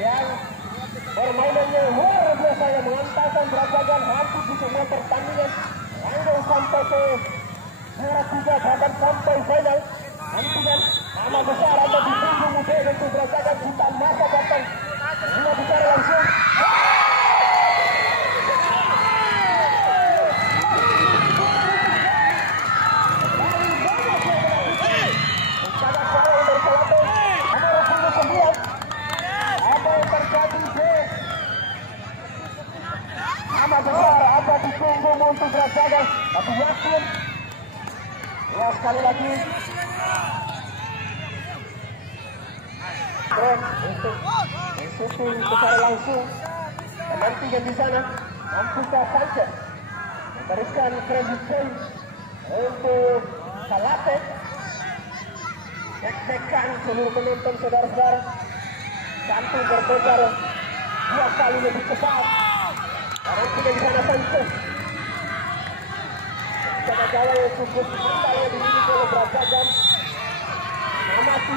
yang permainannya luar biasa yang mengantarkan Brajagan hampir di semua pertandingan langsung sampai ke juara 3 bahkan sampai final. Nantikan nama besar ada di punggung UPN untuk Brajagan kita masa datang nama besar langsung. Nama besar ada di punggung untuk Brajagan, tapi yakin ya sekali lagi keren untuk syuting secara langsung dan nantikan di sana Mampukah Sanchez memberikan kredit point untuk Kalate. Dek-dekan seluruh penonton saudara-saudara, jantung berdebar 2 kali lebih cepat. Karena tidak di sana Sanchez. Jaga gawang yang cukup handal yang dimiliki oleh Brajagan. Amati.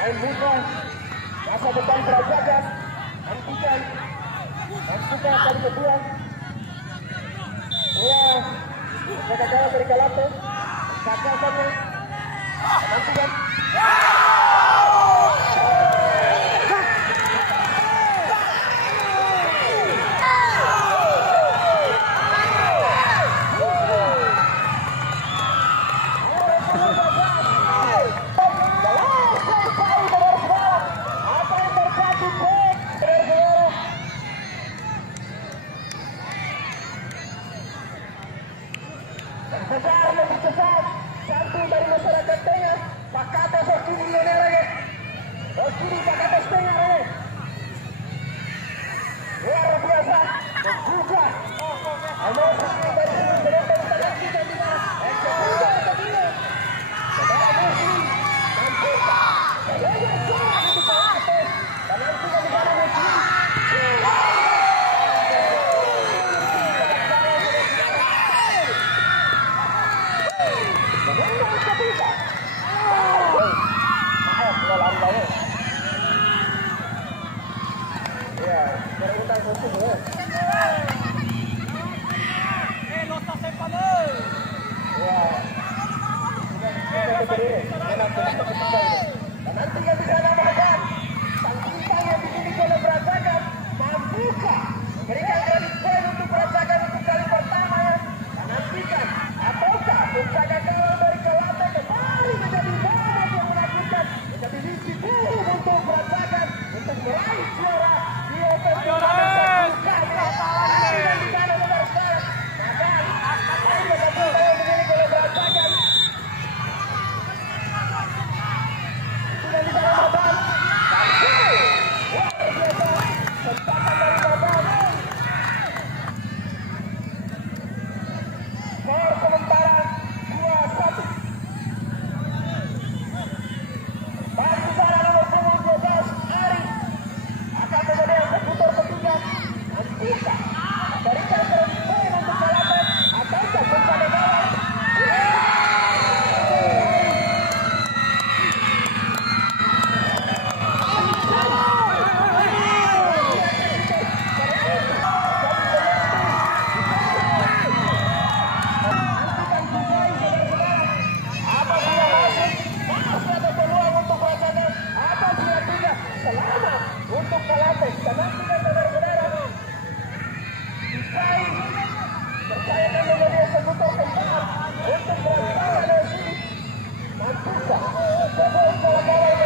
Main muda masa depan Brajagan. Nantikan Mampukah kali kedua ya jaga gawang dari Kalate gagasannya nantikan besar lebih cepat jantung dari masyarakat tengah Pakate Sokiri Lenere Sokiri Pakate Tengah luar biasa membuka emosi dari penonton saksikan di mana eksekusi kedua saudara Muslim Mampukah lebar sangat untuk Kalate dan nantikan di mana Muslim nantikan di sana bahkan sang bintang yang dimiliki oleh Brajagan Mampukah memberikan kredit poin untuk Brajagan untuk kali pertama ya. Dan nantikan ataukah menjaga gawang dari Kalate kembali menjadi babak yang menakutkan menjadi misi buruk untuk Brajagan untuk meraih juara di Open Turnamen dan di sana nomor sekarang bahkan lain betul yang dimiliki oleh Brajagan sudah di sana Baban luar biasa sempatan dari Baban skor sementara 2-1. Baik di sana nomor punggung 12 Ari akan menjadi eksekutor ketiga. Mampukah memberikan kredit poin untuk Kalate ataukah menjaga gawang selamat untuk Kalate dan nantikan saudara-saudara Isai percayakan menjadi eksekutor keempat untuk Brajagan di sini. Mampukah jebol bola gawang